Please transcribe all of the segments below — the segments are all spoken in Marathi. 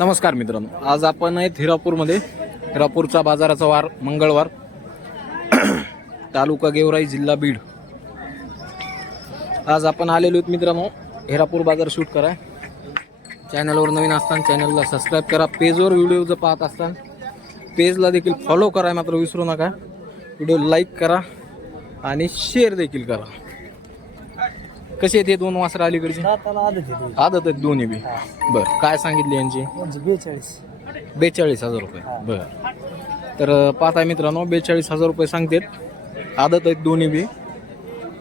नमस्कार मित्रांनो, आज आपण आहेत हिरापूरमध्ये. हिरापूरचा बाजाराचा वार मंगळवार, तालुका गेवराई, जिल्हा बीड. आज आपण आलेलो आहेत मित्रांनो हिरापूर बाजार शूट करा. चॅनलवर नवीन असताना चॅनलला सबस्क्राईब करा. पेजवर व्हिडिओ जर पाहत असताना पेजला देखील फॉलो करा मात्र विसरू नका. व्हिडिओ लाईक करा आणि शेअर देखील करा. कसे आहेत हे दोन वासरं अलीकडचे? आदत आहेत दोन्ही बी. बरं, काय सांगितले यांची? 42,000 रुपये. बरं, तर पाहताय मित्रांनो 42,000 रुपये सांगतात. आदत आहेत दोन्ही बी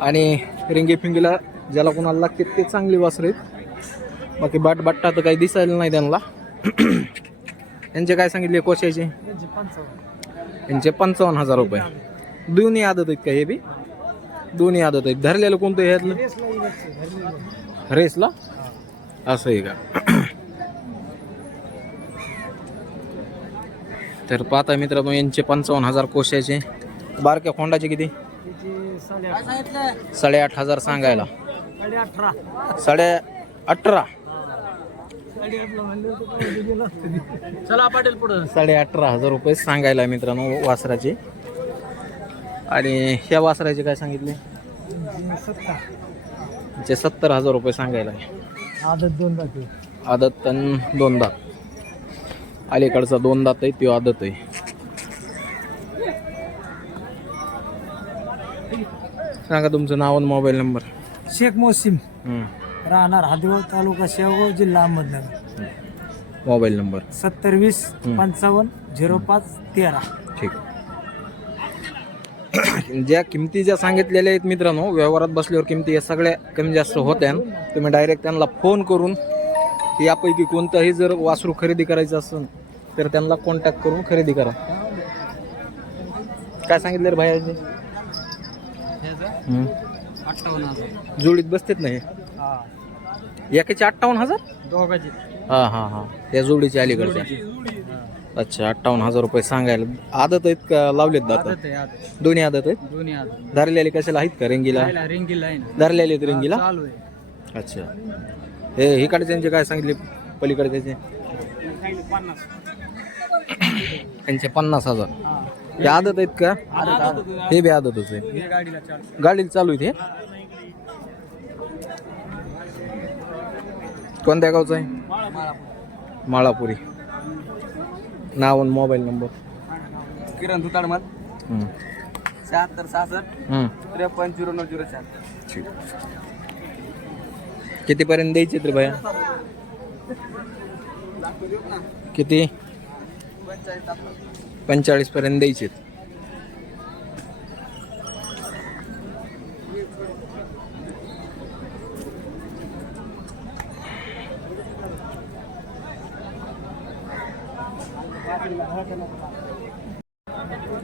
आणि रिंगे फिंगीला ज्याला कोणाला लागते ते चांगली वासरं आहेत. बाकी बाट्टा तर काही दिसायला नाही त्यांना. यांचे काय सांगितले कोशाचे? यांचे 55,000 रुपये. दोन्ही आदत आहेत का? हे बी दोन्ही आदत आहेत. धरलेलं कोणतं ह्यातलं? रेसला असं आहे का? तर पाहता मित्रांनो यांचे 55,000 कोशाचे. बारक्या खोंडाचे किती? 8,500 सांगायला. 18,500. चला पाटील पुढे. 18,500 रुपये सांगायला मित्रांनो वासराचे. आणि ह्या वासराचे काय सांगितले? 70,000 रुपये सांगायला. आदत 2 दात. आदत आणि 2 दात. अलीकडचा 2 दात आहे, तो आदत आहे. सांगा तुमचं नाव आणि मोबाईल नंबर. शेख मोसिम, राहणार हादगाव, तालुका शेवगाव, जिल्हा अहमदनगर. Mobile number 7020 55 05 13. ठीक. ज्या किमती ज्या सांगितलेल्या आहेत मित्रांनो, व्यवहारात बसल्यावर किमती या सगळ्या कमी जास्त होत्या. तुम्ही डायरेक्ट त्यांना फोन करून यापैकी कोणतंही जर वासरू खरेदी करायचं असेल तर त्यांना कॉन्टॅक्ट करून खरेदी करा. काय सांगितलं रे भाई? जोडीत बसतेत नाही एकाचे 58,000 दोघाची. हा त्या जोडीची अलीकडच्या. अच्छा, 58,000 रुपये सांगायला. आदत आहेत का लावलेत दात? दोन्ही आदत आहेत. दोन्ही आदत. धरलेले कशाला आहेत का? रेंगीला रिंगीला आहे ना. धरलेले आहेत रेंगीला. चालू आहे. अच्छा, हे इकडचे काय सांगितले? पलीकडचे त्यांचे 50,000. हे आदत आहेत का? हे बी आदतच आहे. गाडीला चालू आहे. हे कोणत्या गावचं आहे? माळापुरी. नाव आणि मोबाईल नंबर? किरण तुताडमल 76 63 0904. ठीक. कितीपर्यंत द्यायचे तर भैया? किती? 45 पर्यंत द्यायचे.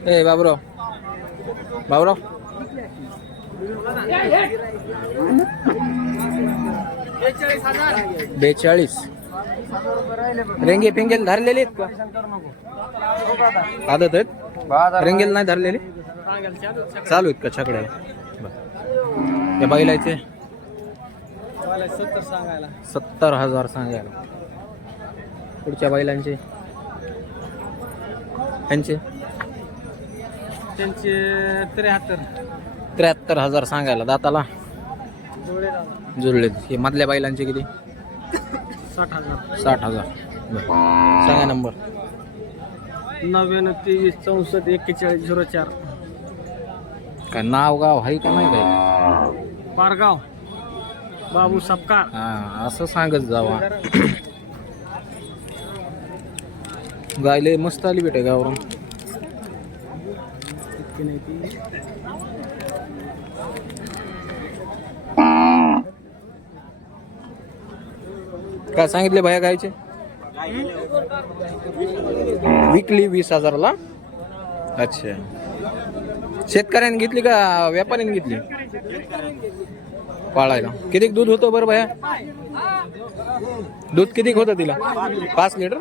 ए बाबूराव, 42. रेंगे फिंगेल धरलेले आहेत का? आदत आहेत. रेंगेल नाही धरलेले, चालू आहेत का छकड्या? त्या बैलाचे 70,000 सांगायला. पुढच्या बैलांचे त्यांचे 73,000 सांगायला. दाताला जुळले. हे मधल्या बैलांचे किती? 60,000. सांगा नंबर. 99 23 64 41 04. काय नाव गाव आहे का नाही? काय पारगाव बाबू सपकाळ. हा, असं सांगत जावा. गायले मस्त आली बेटा गावरून. काय सांगितले भैया गायचे? विकली 20,000ला. अच्छा, शेतकऱ्याने घेतली का व्यापाऱ्याने घेतली? पाळायला. किती दूध होतं बरं भैया? दूध किती होतं तिला? 5 लिटर.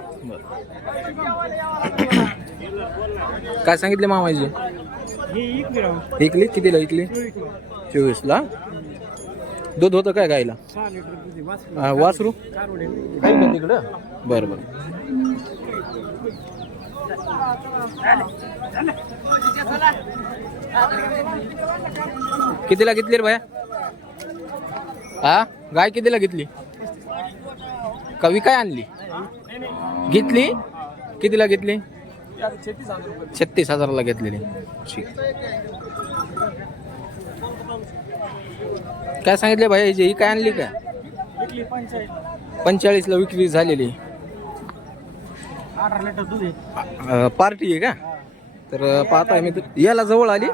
काय सांगितले मामाजी? इकली कितीला? इकली 24ला. दूध होतं काय गायला? वासरू काही का तिकडं? बरं बरं. कितीला घेतली रे भया? हा, गाय कितीला घेतली? कवी काय आणली? घेतली कितीला घेतली? 36,000ला घेतलेली. ठीक. काय सांगितले भाई? ही काय आणली का? 45ला विक्री झालेली. 18 लिटर दूध आहे. पार्टी आहे का? तर पाहताय मी याला जवळ आली.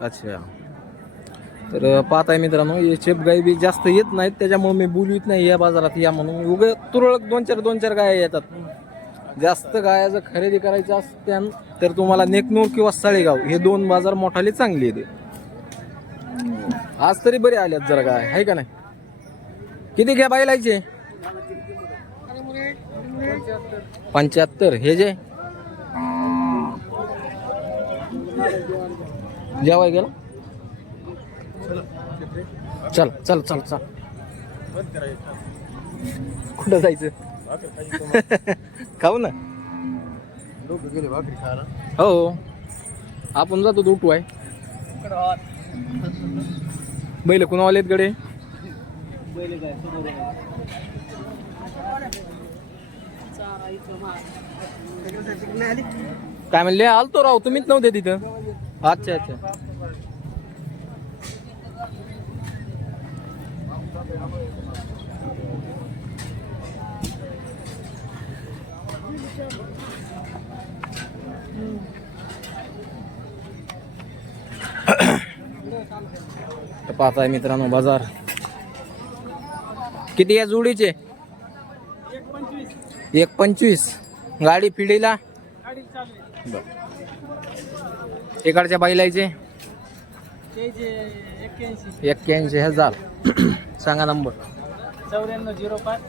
अच्छा. तर पाहताय मित्रांनो, हे चेप गाई बी जास्त येत नाहीत, त्याच्यामुळे मी बोलवीत नाही या बाजारात या म्हणून. उगे तुरळक 2-4 गाया येतात. जास्त गाया जर खरेदी करायचं असत्या तर तुम्हाला नेकनूर किंवा साळेगाव हे 2 बाजार मोठाले चांगले आहेत. आज तरी बरे आल्यात जरा गाय, आहे का नाही? किती घ्या बायलायचे? 75. हे जे जेवाय गेला. चल चल चल चल. कुठं जायचं? खाऊ ना. लोक गेले भाकरी खायला. हो, आपण जातो दुटू आहे. बैल कुणावाले आहेत गडे? काय म्हणले? आलतो राव, तुम्हीच नव्हते तिथं. अच्छा अच्छा. पाहताय मित्रांनो बाजार. किती या जोडीचे? 1.25. गाडी फिडीला इकडच्या बैलाचे 81,000. सांगा नंबर. 9405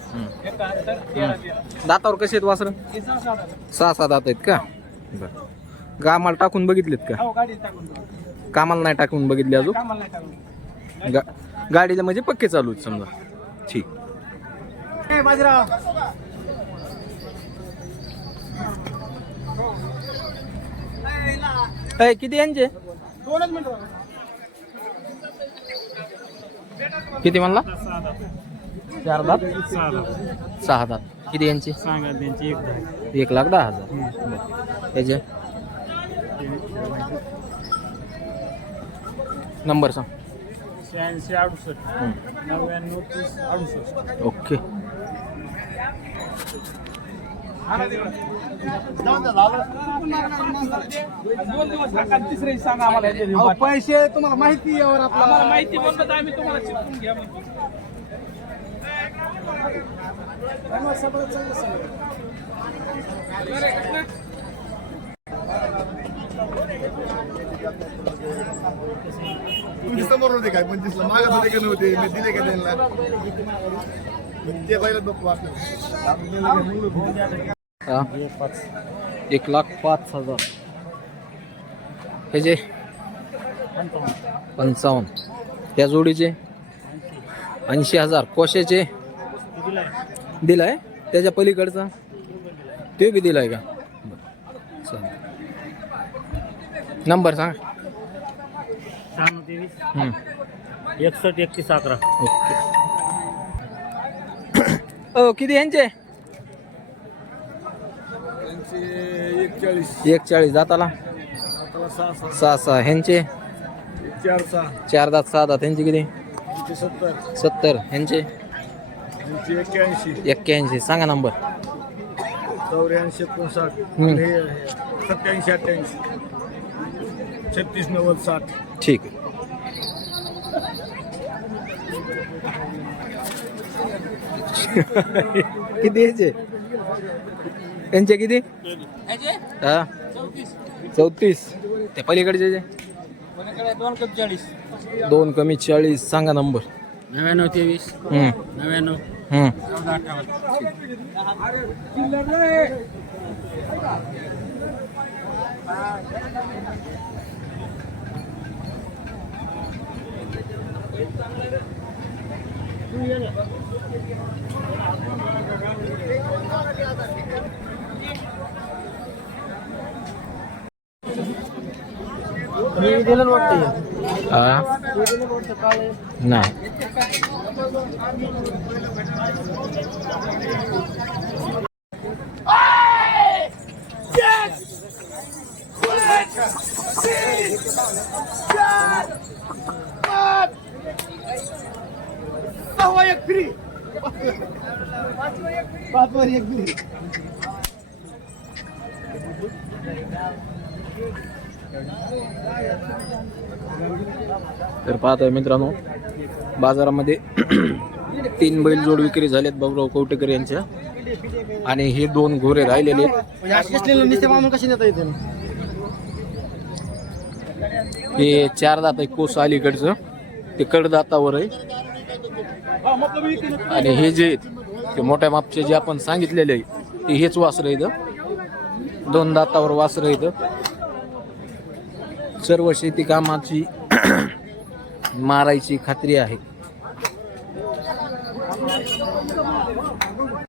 71 13. दातावर कसे आहेत वासर? 6-7 दात आहेत का? बरं. कामाला टाकून बघितलेत का? हो, गाडी टाकून. कामाला नाही टाकून बघितले अजून? कामाला नाही टाकून. गाडीला म्हणजे पक्के चालू आहेत समजा. ठीक. बाजीराव किती यांचे? 2 मिनिटं. किती म्हणला? 4 दात 6 दात. किती यांचे? सांगा त्यांची 1,10,000. त्याचे नंबर सांग. 86 68 99 30 68. ओके. पैसे तुम्हाला माहिती यावर आपल्याला माहिती म्हणलं तर आम्ही तुम्हाला चिपकून घ्या म्हणतो. समोर होते काय 25ला मागत होते का नव्हते? मी दिले का त्यांना? ते पहिलं बघू आपलं. 1,05,000. ह्याचे 55. त्या जोडीचे 80,000. कोशाचे दिलाय? त्याच्या पलीकडचा ते बी दिलाय का? चालेल. नंबर सांग. 61 31 11. ओके. ओ किती यांचे? 41 दाताला 6-6. ह्यांचे 4 दात 6 दात. ह्यांचे किती? 70. ह्यांचे 81. सांगा नंबर. 84 59 87 88 36 90 60. ठीक आहे. किती यायचे? यांचे किती? हा 34. त्या पलीकडचे 2 कमी 40. सांगा नंबर. 99 23 99 14 58. हा नाही तर पाहताय मित्रांनो बाजारामध्ये 3 बैल जोड विक्री झालेत बाबूराव कवटेकर यांच्या आणि हे 2 घोरे राहिलेले हे 4 दात आहे कोस अलीकडचं ते कडदातावर आहे आणि हे जे ते मोठ्या मापचे जे आपण सांगितलेले आहे ते हेच वासरं इथं 2 दातावर वासरं इथं सर्व शेती कामाची मारायची खात्री आहे.